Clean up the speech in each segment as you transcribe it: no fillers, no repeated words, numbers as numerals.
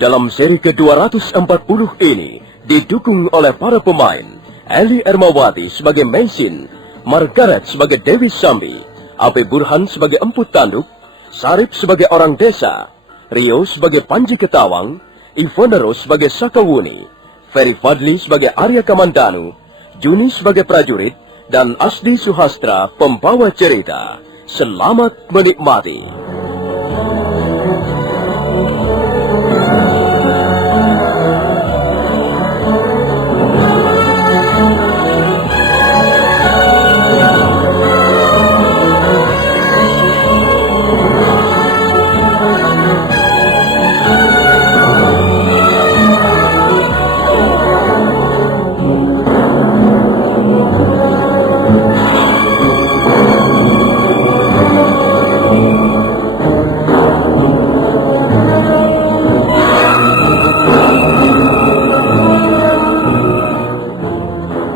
Dalam seri ke-240 ini didukung oleh para pemain Eli Ermawati sebagai Maisin, Margaret sebagai Dewi Sambi, Ape Burhan sebagai Empu Tanduk, Sarip sebagai orang desa, Rio sebagai Panji Ketawang, Ivonero sebagai Sakawuni, Ferry Fadli sebagai Arya Kamandanu, Juni sebagai prajurit, dan Asdi Suhastra pembawa cerita. Selamat menikmati.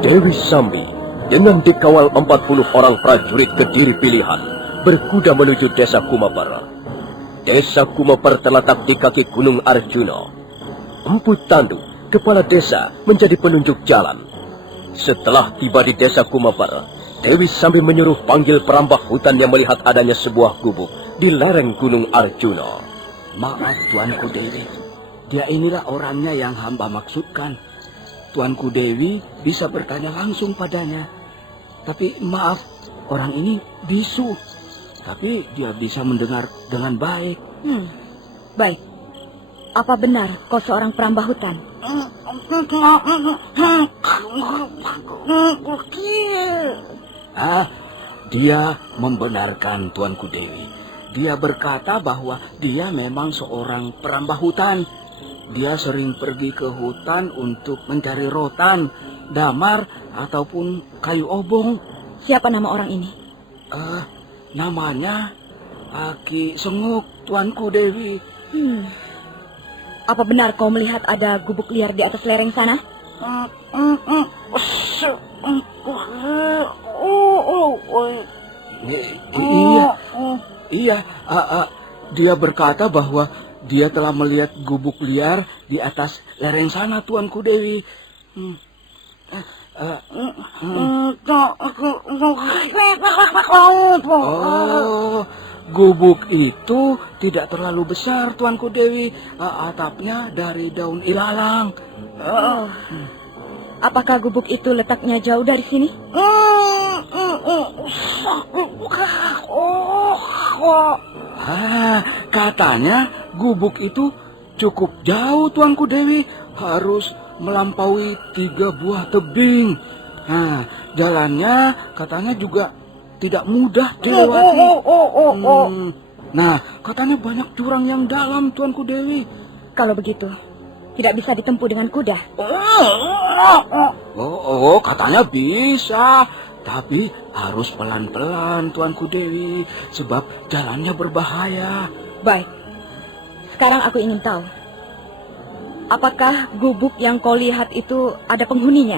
Dewi Sambi dengan dikawal 40 orang prajurit Kediri pilihan berkuda menuju desa Kumaper. Desa Kumaper terletak di kaki Gunung Arjuna. Empu Tanduk, kepala desa, menjadi penunjuk jalan. Setelah tiba di desa Kumaper, Dewi Sambi menyuruh panggil perambah hutan yang melihat adanya sebuah gubuk di lereng Gunung Arjuna. Maaf Tuanku Dewi, dia inilah orangnya yang hamba maksudkan. Tuanku Dewi bisa bertanya langsung padanya. Tapi maaf, orang ini bisu. Tapi dia bisa mendengar dengan baik. Baik. Apa benar kau seorang perambah hutan? Dia membenarkan Tuanku Dewi. Dia berkata bahwa dia memang seorang perambah hutan. Dia sering pergi ke hutan untuk mencari rotan, damar, ataupun kayu obong. Siapa nama orang ini? Namanya Aki Senguk, Tuanku Dewi. Apa benar kau melihat ada gubuk liar di atas lereng sana? Iya. Dia berkata bahwa dia telah melihat gubuk liar di atas lereng sana, Tuanku Dewi. Gubuk itu tidak terlalu besar, Tuanku Dewi. Atapnya dari daun ilalang. Apakah gubuk itu letaknya jauh dari sini? Katanya gubuk itu cukup jauh, Tuanku Dewi. Harus melampaui 3 buah tebing. Jalannya katanya juga tidak mudah dilewati. Katanya banyak jurang yang dalam, Tuanku Dewi. Kalau begitu, tidak bisa ditempuh dengan kuda. Katanya bisa. Tapi harus pelan-pelan, Tuanku Dewi. Sebab jalannya berbahaya. Baik. Sekarang aku ingin tahu. Apakah gubuk yang kau lihat itu ada penghuninya?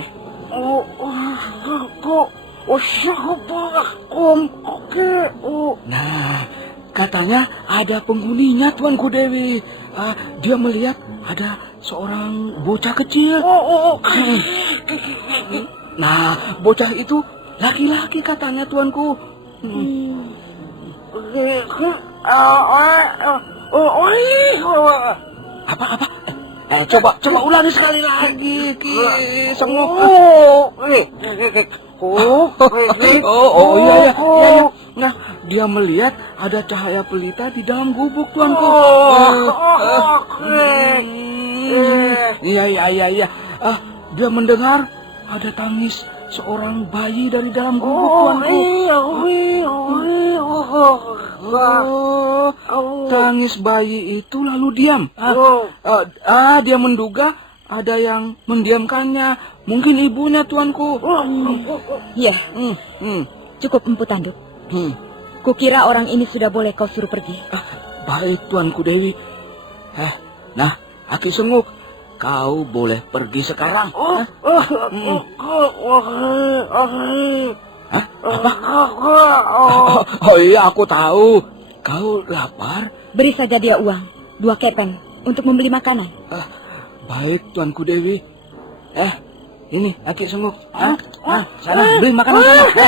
Katanya ada penghuninya, Tuanku Dewi. Dia melihat ada seorang bocah kecil. Bocah itu laki-laki katanya, Tuanku. Apa? Coba ulangi sekali lagi, Ki Senguk. Iya. Dia melihat ada cahaya pelita di dalam gubuk, Tuanku. Iya. Dia mendengar ada tangis seorang bayi dari dalam gubuk, Tuanku. Tangis bayi itu lalu diam. Dia menduga ada yang mendiamkannya. Mungkin ibunya, Tuanku. Iya. Cukup, Empu Tanduk. Kukira orang ini sudah boleh kau suruh pergi. Baik, Tuanku Dewi. Aki Senguk, kau boleh pergi sekarang. Apa? Iya, aku tahu. Kau lapar? Beri saja dia uang, 2 kepen. untuk membeli makanan. Baik, Tuanku Dewi. Ini Aki Senguk. Sana beli makanan sana.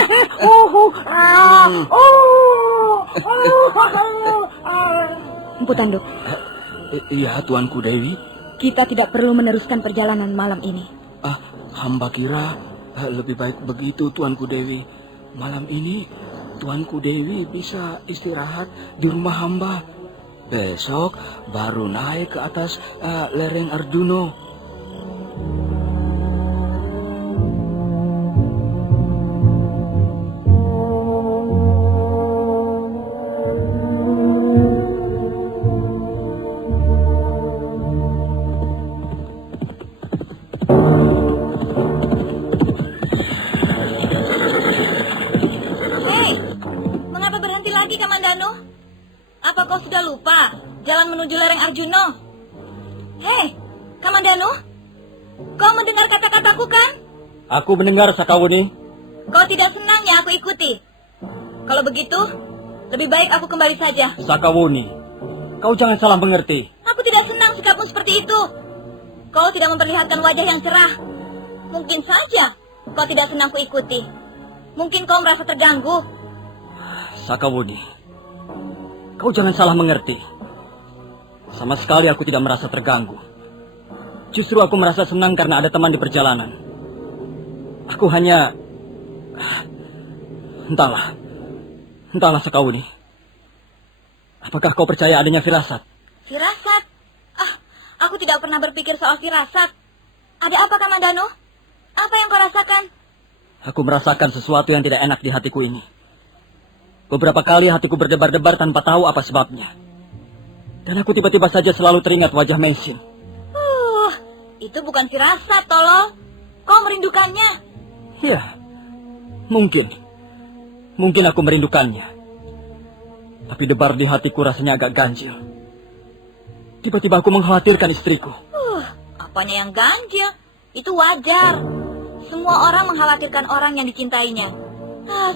Empu Tanduk, Iya, Tuanku Dewi. kita tidak perlu meneruskan perjalanan malam ini. Hamba kira lebih baik begitu, Tuanku Dewi. Malam ini Tuanku Dewi bisa istirahat di rumah hamba. Besok baru naik ke atas lereng Arjuna. Apa kau sudah lupa jalan menuju lereng Arjuna? Hei, Kamandanu, kau mendengar kata-kataku kan? Aku mendengar, Sakawuni. Kau tidak senang ya aku ikuti? Kalau begitu, lebih baik aku kembali saja. Sakawuni, kau jangan salah mengerti. Aku tidak senang sikapmu seperti itu. Kau tidak memperlihatkan wajah yang cerah. Mungkin saja kau tidak senang ku ikuti. Mungkin kau merasa terganggu. Sakawuni, kau jangan salah mengerti. Sama sekali aku tidak merasa terganggu. Justru aku merasa senang karena ada teman di perjalanan. Aku hanya... Entahlah Sakawuni. Apakah kau percaya adanya firasat? Firasat? Aku tidak pernah berpikir soal firasat. Ada apa, Kamandanu? Apa yang kau rasakan? Aku merasakan sesuatu yang tidak enak di hatiku ini. Beberapa kali hatiku berdebar-debar tanpa tahu apa sebabnya. Dan aku tiba-tiba saja selalu teringat wajah Meisin. Itu bukan firasat, tolong. Kau merindukannya. Ya, mungkin aku merindukannya. Tapi debar di hatiku rasanya agak ganjil. Tiba-tiba aku mengkhawatirkan istriku. Apanya yang ganjil? Itu wajar. Semua orang mengkhawatirkan orang yang dicintainya.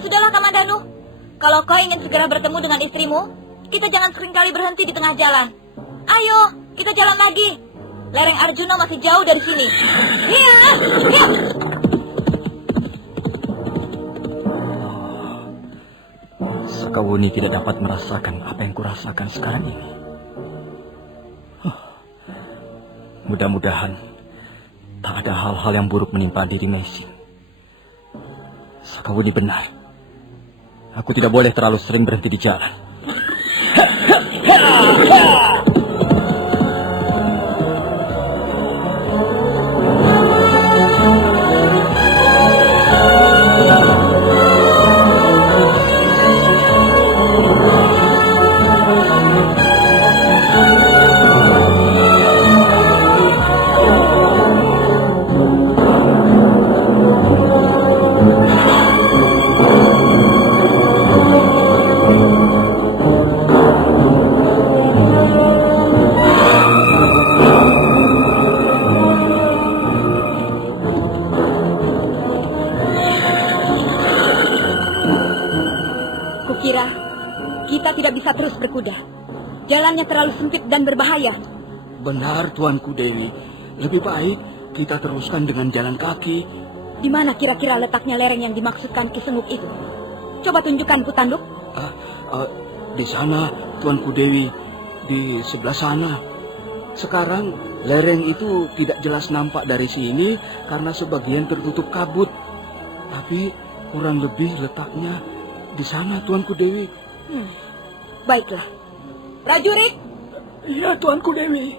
Sudahlah, Kamandanu. Kalau kau ingin segera bertemu dengan istrimu, kita jangan seringkali berhenti di tengah jalan. Ayo, kita jalan lagi. Lereng Arjuna masih jauh dari sini. Iya. Sakawuni tidak dapat merasakan apa yang kurasakan sekarang ini. Mudah-mudahan tak ada hal-hal yang buruk menimpa diri Meisin. Sakawuni benar. Aku tidak boleh terlalu sering berhenti di jalan. Terus berkuda. Jalannya terlalu sempit dan berbahaya. Benar, Tuanku Dewi. Lebih baik kita teruskan dengan jalan kaki. Di mana kira-kira letaknya lereng yang dimaksudkan Ki Senguk itu? Coba tunjukkan, Empu Tanduk. Di sana, Tuanku Dewi. Di sebelah sana. Sekarang lereng itu tidak jelas nampak dari sini karena sebagian tertutup kabut. Tapi kurang lebih letaknya di sana, Tuanku Dewi. Baiklah. Prajurit. Iya, Tuanku Dewi.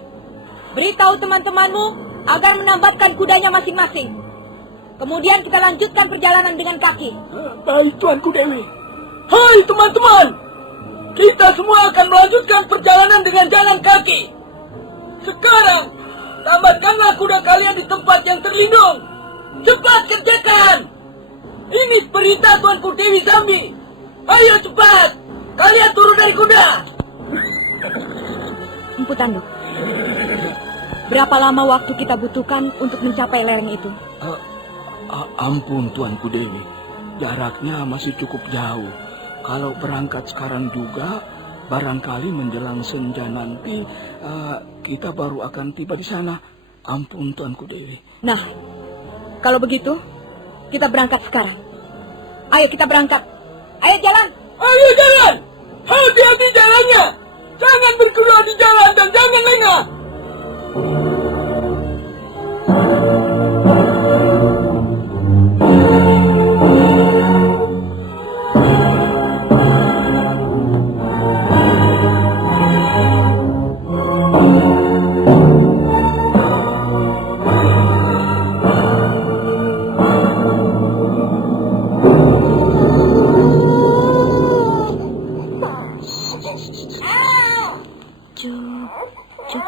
Beritahu teman-temanmu agar menambahkan kudanya masing-masing. Kemudian kita lanjutkan perjalanan dengan kaki. Baik, Tuanku Dewi. Hai teman-teman. Kita semua akan melanjutkan perjalanan dengan jalan kaki. Sekarang, tambahkanlah kuda kalian di tempat yang terlindung. Cepat kerjakan. Ini perintah Tuanku Dewi Sambi. Ayo cepat. Kalian turun dari kuda. Empu Tanduk, berapa lama waktu kita butuhkan untuk mencapai lereng itu? Ampun, Tuanku Dewi. Jaraknya masih cukup jauh. Kalau berangkat sekarang juga, Barangkali menjelang senja nanti kita baru akan tiba di sana. Ampun Tuanku Dewi. Nah, kalau begitu, kita berangkat sekarang. Ayo kita berangkat. Ayo jalan. Ayo jalan! Hati-hati jalannya! Jangan bergerak di jalan dan jangan lengah!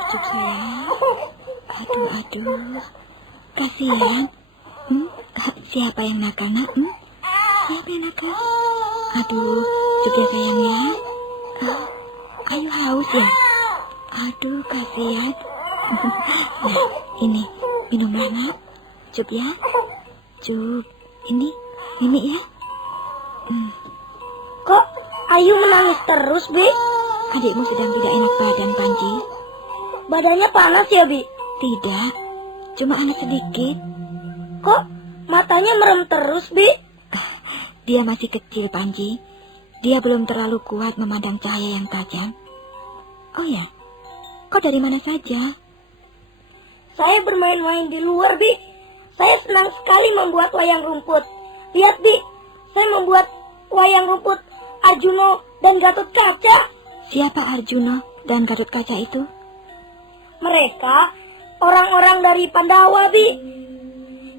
Cuk sayang. Aduh. Kasihan. Siapa yang nakal, Nak? Siapa yang nakal? Aduh, Cuk ya sayang ya. Ayo haus ya. Aduh, kasihan. Nah, ini minumlah, Nak. Cuk ya. Cuk, ini ya. Kok Ayu menangis terus, Bi? Adikmu sedang tidak enak badan, Panji. Badannya panas ya, Bi? Tidak, cuma anak sedikit. Kok matanya merem terus, Bi? Dia masih kecil, Panji. Dia belum terlalu kuat memandang cahaya yang tajam. Oh ya, kau dari mana saja? Saya bermain-main di luar, Bi. Saya senang sekali membuat wayang rumput. Lihat, Bi, saya membuat wayang rumput Arjuna dan Gatot Kaca. Siapa Arjuna dan Gatot Kaca itu? Mereka orang-orang dari Pandawa, Bi.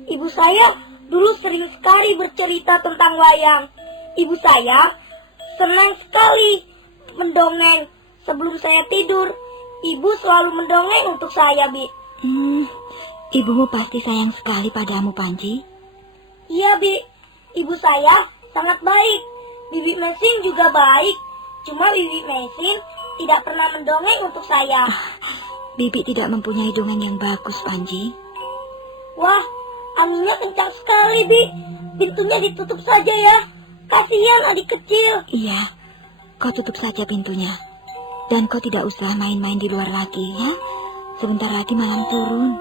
Ibu saya dulu sering sekali bercerita tentang wayang. Ibu saya senang sekali mendongeng. Sebelum saya tidur, ibu selalu mendongeng untuk saya, Bi. Ibumu pasti sayang sekali padamu, Panji. Iya, Bi. Ibu saya sangat baik. Bibi Mesin juga baik. Cuma Bibi Mesin tidak pernah mendongeng untuk saya. Bibi tidak mempunyai dongeng yang bagus, Panji. Wah, anginnya kencang sekali, Bi. Pintunya ditutup saja ya. Kasihan adik kecil. Iya, kau tutup saja pintunya. Dan kau tidak usah main-main di luar lagi, ya. Sebentar lagi malam turun.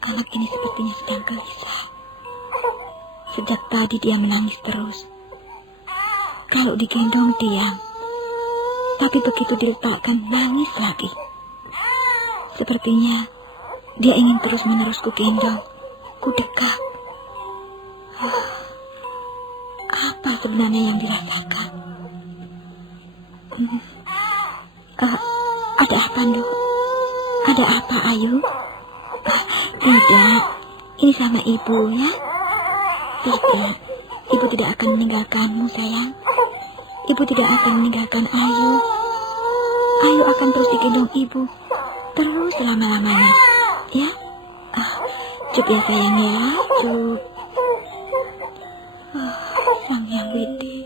Anak ini sepertinya sedang gelisah. Sejak tadi dia menangis terus. Kalau digendong diam, tapi begitu diletakkan nangis lagi. Sepertinya dia ingin terus-menerus kugendong, kudekat. Apa sebenarnya yang dirasakan? Ada apa, Nduk? Ada apa, Ayu? Tidak, ini sama ibu ya. Tidak, ibu tidak akan meninggalkanmu, sayang. Ibu tidak akan meninggalkan Ayu. Ayu akan terus digendong ibu, terus selama-lamanya. Ya? Cup ya sayang ya, cup. Sang Yang Widi,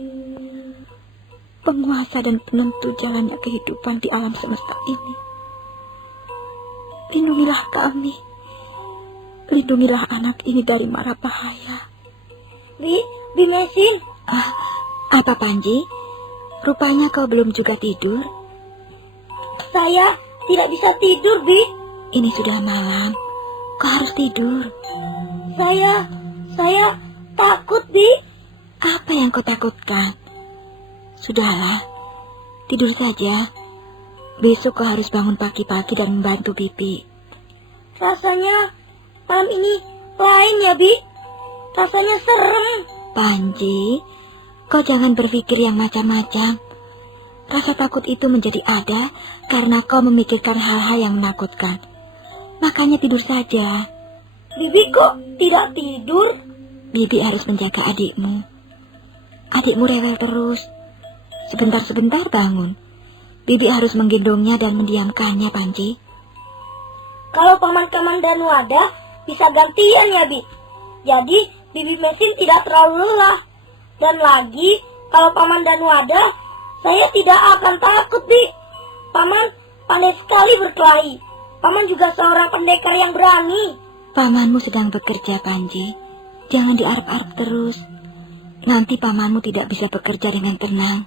penguasa dan penentu jalannya kehidupan di alam semesta ini. Lindungilah kami. Lindungilah anak ini dari mara bahaya. Bi Mesin. Apa, Panji? Rupanya kau belum juga tidur. Saya tidak bisa tidur, Bi. Ini sudah malam. Kau harus tidur. Saya takut, Bi. Apa yang kau takutkan? Sudahlah, tidur saja. Besok kau harus bangun pagi-pagi dan membantu Bibi. Rasanya malam ini lain ya, Bi. Rasanya serem. Panji, kau jangan berpikir yang macam-macam. Rasa takut itu menjadi ada karena kau memikirkan hal-hal yang menakutkan. Makanya tidur saja. Bibi kok tidak tidur? Bibi harus menjaga adikmu. Adikmu rewel terus. Sebentar-sebentar bangun. Bibi harus menggendongnya dan mendiamkannya, Panji. Kalau Paman Kamandanu ada, bisa gantian ya, Bi. Jadi, Bibi Mesin tidak terlalu lelah. Dan lagi, kalau Paman Danu ada, saya tidak akan takut, Bi. Paman pandai sekali berkelahi. Paman juga seorang pendekar yang berani. Pamanmu sedang bekerja, Panji. Jangan diarep-arep terus. Nanti pamanmu tidak bisa bekerja dengan tenang.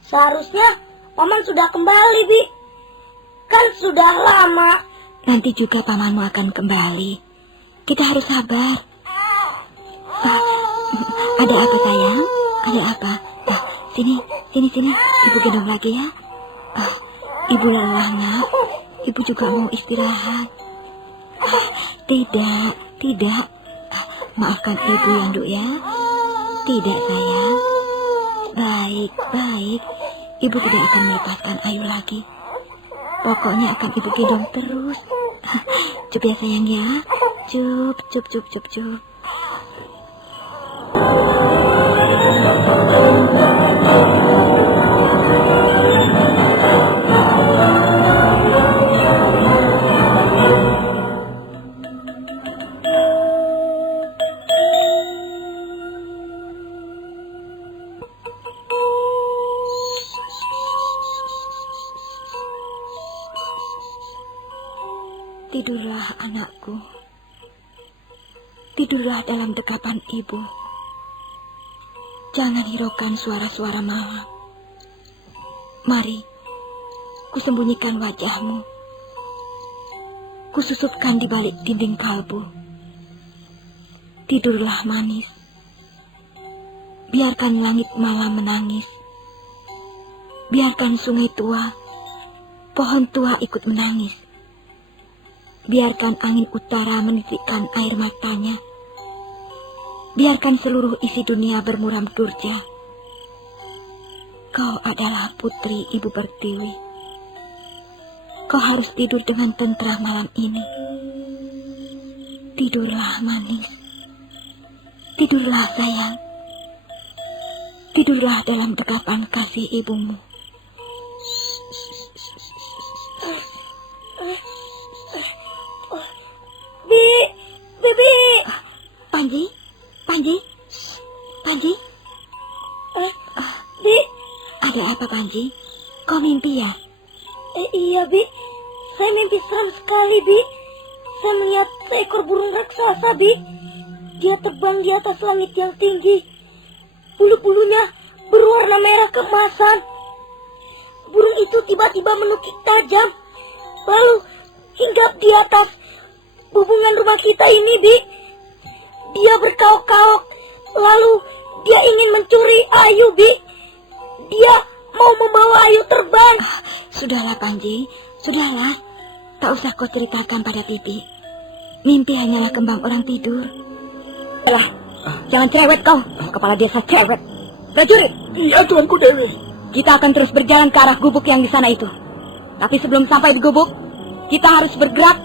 Seharusnya Paman sudah kembali, Bi. Kan sudah lama. Nanti juga pamanmu akan kembali. Kita harus sabar. Ada apa, sayang? Ada apa? Sini. Ibu gendong lagi ya. Ibu lelah, nak. Ibu juga mau istirahat. Tidak. Maafkan ibu, Yanduk ya. Tidak, sayang. Baik. Ibu tidak akan melepaskan Ayu lagi. Pokoknya akan ibu gendong terus. Cup ya, sayang ya. Cup. Tidurlah, anakku. Tidurlah dalam dekapan ibu. Jangan hiraukan suara-suara malam. Mari, kusembunyikan wajahmu. Kususupkan di balik dinding kalbu. Tidurlah manis. Biarkan langit malam menangis. Biarkan sungai tua, pohon tua ikut menangis. Biarkan angin utara menitikkan air matanya. Biarkan seluruh isi dunia bermuram durja. Kau adalah putri Ibu Pertiwi. Kau harus tidur dengan tentram malam ini. Tidurlah manis. Tidurlah sayang. Tidurlah dalam dekapan kasih ibumu. Bibi. Panji. Bi. Ada apa, Panji? Kau mimpi ya? Iya, Bi. Saya mimpi seram sekali, Bi. Saya melihat seekor burung raksasa, Bi. Dia terbang di atas langit yang tinggi. Bulu-bulunya berwarna merah keemasan. Burung itu tiba-tiba menukik tajam. Lalu hinggap di atas hubungan rumah kita ini, Bi. Dia berkaok-kaok. Lalu dia ingin mencuri Ayu, Bi. Dia mau membawa Ayu terbang. Sudahlah, Panji. Sudahlah. Tak usah kau ceritakan pada Titi. Mimpi hanyalah kembang orang tidur. Jangan cerewet kau. Kepala desa cerewet. Prajurit. Iya, Tuanku Dewi. Kita akan terus berjalan ke arah gubuk yang di sana itu. Tapi sebelum sampai di gubuk, kita harus bergerak,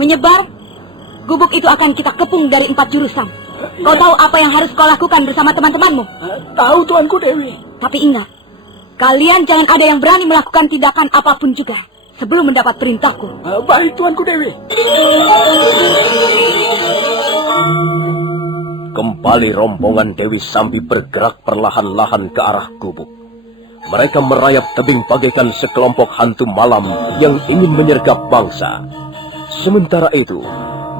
menyebar. Gubuk itu akan kita kepung dari 4 jurusan. Kau tahu apa yang harus kau lakukan bersama teman-temanmu? Tahu, Tuanku Dewi. Tapi ingat, kalian jangan ada yang berani melakukan tindakan apapun juga sebelum mendapat perintahku. Baik, Tuanku Dewi. Kembali rombongan Dewi Sambi bergerak perlahan-lahan ke arah gubuk. Mereka merayap tebing bagaikan sekelompok hantu malam yang ingin menyergap bangsa. Sementara itu,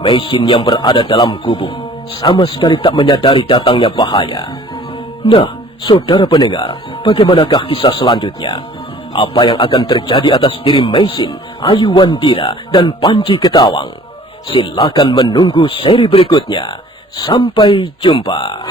Meisin yang berada dalam gubuk sama sekali tak menyadari datangnya bahaya. Nah, saudara pendengar, bagaimanakah kisah selanjutnya? Apa yang akan terjadi atas diri Meisin, Ayu Wandira, dan Panji Ketawang? Silakan menunggu seri berikutnya. Sampai jumpa.